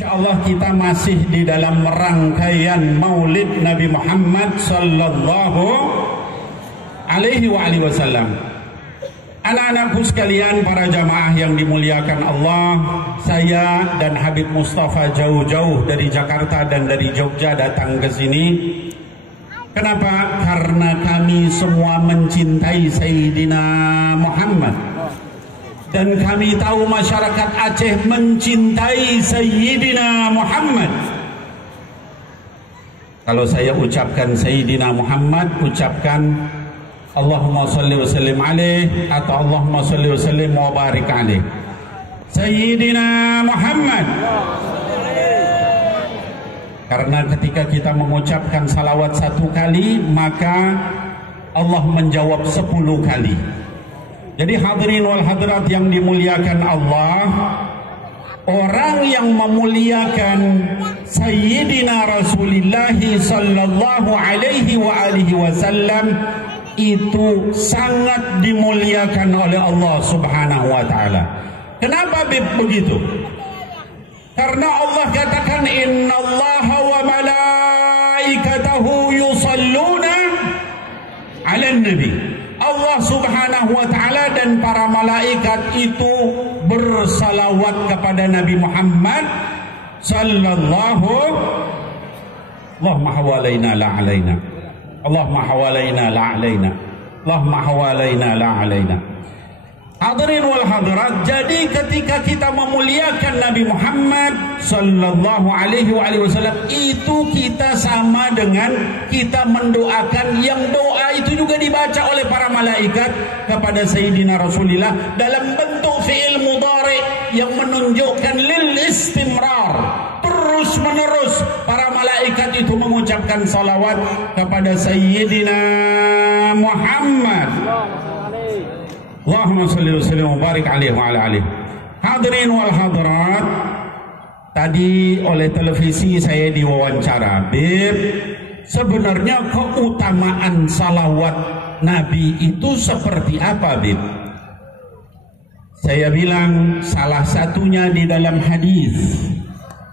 Insyaallah kita masih di dalam rangkaian Maulid Nabi Muhammad sallallahu alaihi wasallam. Anak-anakku sekalian, para jamaah yang dimuliakan Allah, saya dan Habib Mustafa jauh-jauh dari Jakarta dan dari Jogja datang ke sini. Kenapa? Karena kami semua mencintai Sayyidina Muhammad. Dan kami tahu masyarakat Aceh mencintai Sayyidina Muhammad. Kalau saya ucapkan Sayyidina Muhammad, ucapkan Allahumma salli wa sallim alaih atau Allahumma salli wa sallim wa barik alaih. Sayyidina Muhammad. Karena ketika kita mengucapkan salawat 1 kali, maka Allah menjawab 10 kali. Jadi hadirin wal hadirat yang dimuliakan Allah, orang yang memuliakan Sayyidina Rasulullah sallallahu alaihi wa alihi wasallam itu sangat dimuliakan oleh Allah Subhanahu wa taala. Kenapa begitu? Karena Allah katakan innallaha wa malaikatahu yusalluna 'alan nabi. Allah Subhanahu wa taala dan para malaikat itu bersalawat kepada Nabi Muhammad sallallahu Allahumma hawalaina la alaina. Allahumma hawalaina la alaina. Allahumma hawalaina la alaina. Hadirin wal hadirat, jadi ketika kita memuliakan Nabi Muhammad sallallahu alaihi wasallam, itu kita sama dengan kita mendoakan yang doa itu juga dibaca oleh para malaikat kepada Sayyidina Rasulullah dalam bentuk fi'il mudhari yang menunjukkan lil istimrar, terus menerus para malaikat itu mengucapkan salawat kepada Sayyidina Muhammad. Allahumma salli wa sallim wa barik alaihi wa ala alihi. Hadirin wal hadirat, tadi oleh televisi saya diwawancara, Bib, sebenarnya keutamaan salawat Nabi itu seperti apa, Bib? Saya bilang salah satunya di dalam hadis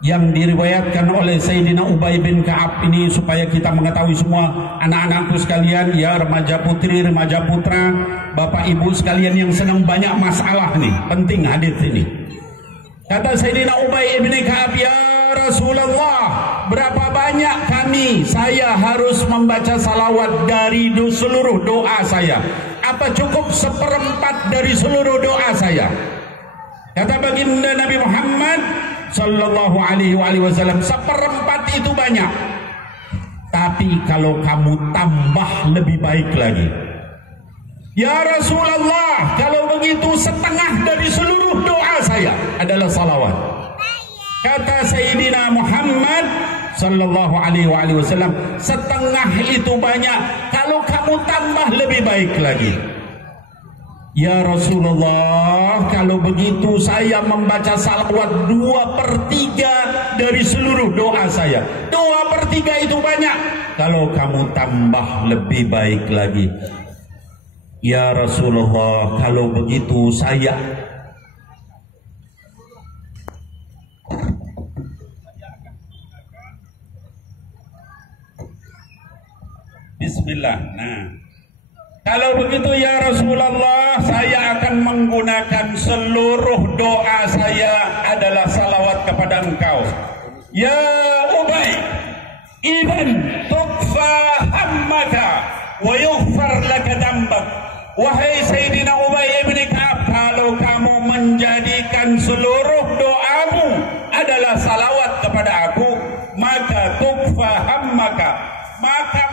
yang diriwayatkan oleh Sayyidina Ubay bin Ka'ab ini, supaya kita mengetahui semua anak-anakku sekalian, ya remaja putri, remaja putra, bapak ibu sekalian yang senang banyak masalah nih, penting hadis ini. Kata Sayyidina Ubay bin Ka'ab, ya Rasulullah, berapa banyak saya harus membaca salawat dari seluruh doa saya? Apa cukup 1/4 dari seluruh doa saya? Kata baginda Nabi Muhammad sallallahu alaihi wasallam, 1/4 itu banyak. Tapi kalau kamu tambah lebih baik lagi. Ya Rasulullah, kalau begitu 1/2 dari seluruh doa saya adalah salawat. Kata Sayyidina Muhammad sallallahu alaihi wasallam, 1/2 itu banyak, kalau kamu tambah lebih baik lagi. Ya Rasulullah, kalau begitu saya membaca salawat 2/3 dari seluruh doa saya. 2/3 itu banyak, kalau kamu tambah lebih baik lagi. Ya Rasulullah, kalau begitu saya Bismillah. Nah, kalau begitu ya Rasulullah, saya akan menggunakan seluruh doa saya adalah salawat kepada engkau. Ya Ubay, idan tukfa hammaka wa yughfar laka dambak. Wahai Sayyidina Ubay bin Ka'ab, kalau kamu menjadikan seluruh doamu adalah salawat kepada aku, maka tukfa hammaka, maka